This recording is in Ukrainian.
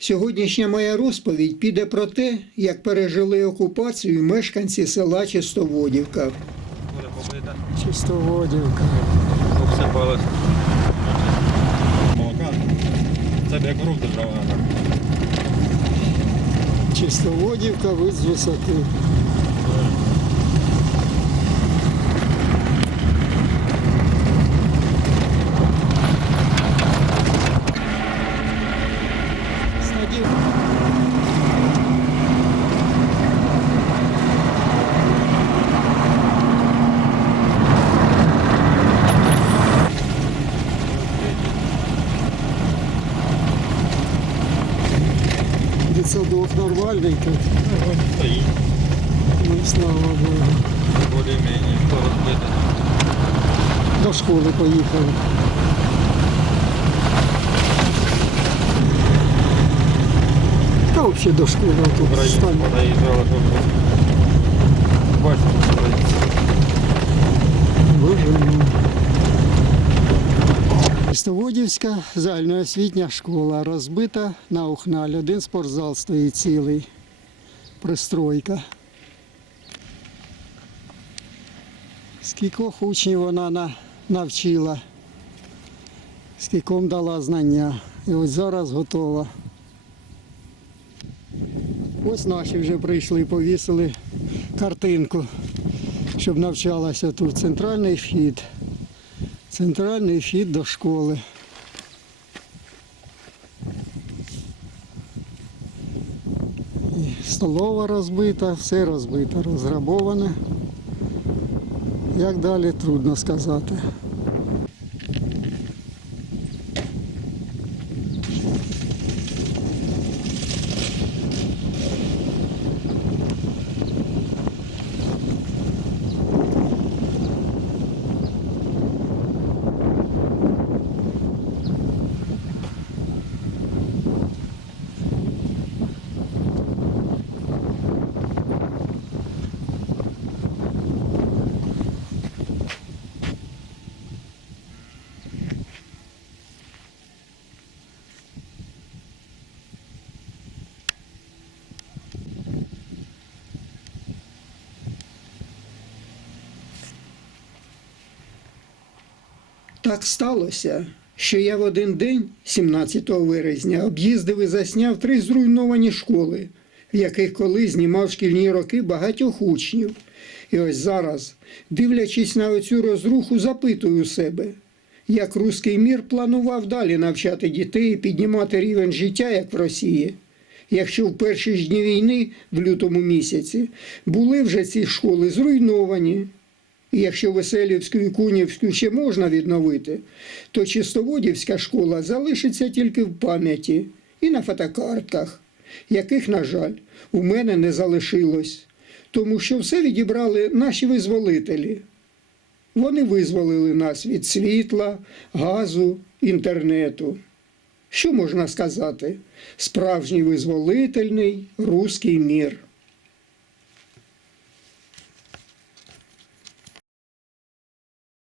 Сьогоднішня моя розповідь піде про те, як пережили окупацію мешканці села Чистоводівка. Чистоводівка. обсипалась. Молока. Це б як рук держава. Чистоводівка, вид з висоти. Дитсадок нормальний тут. Стоїть. Ну, слава Богу. Більш-менш хто розбитий. До школи поїхали. Та взагалі до школи тут Українська стане. проїжджала, щоб бачите, Містоводівська загальноосвітня школа розбита на Ухналь. Один спортзал стоїть цілий. Пристройка. Скількох учнів вона на- навчила, скільком дала знання. І ось зараз готова. Ось наші вже прийшли, повісили картинку, щоб навчалася тут. Центральний вхід. Центральний вхід до школи. Столова розбита, все розбито, розграбоване. Як далі трудно сказати. Так сталося, що я в один день, 17 березня, об'їздив і засняв три зруйновані школи, в яких колись знімав шкільні роки багатьох учнів. І ось зараз, дивлячись на оцю розруху, запитую себе, як руський мір планував далі навчати дітей і піднімати рівень життя, як в Росії. Якщо в перші ж дні війни, в лютому місяці, були вже ці школи зруйновані, і якщо Веселівську і Кунівську ще можна відновити, то Чистоводівська школа залишиться тільки в пам'яті і на фотокартках, яких, на жаль, у мене не залишилось, тому що все відібрали наші визволителі. Вони визволили нас від світла, газу, інтернету. Що можна сказати? Справжній визволительний руський мір.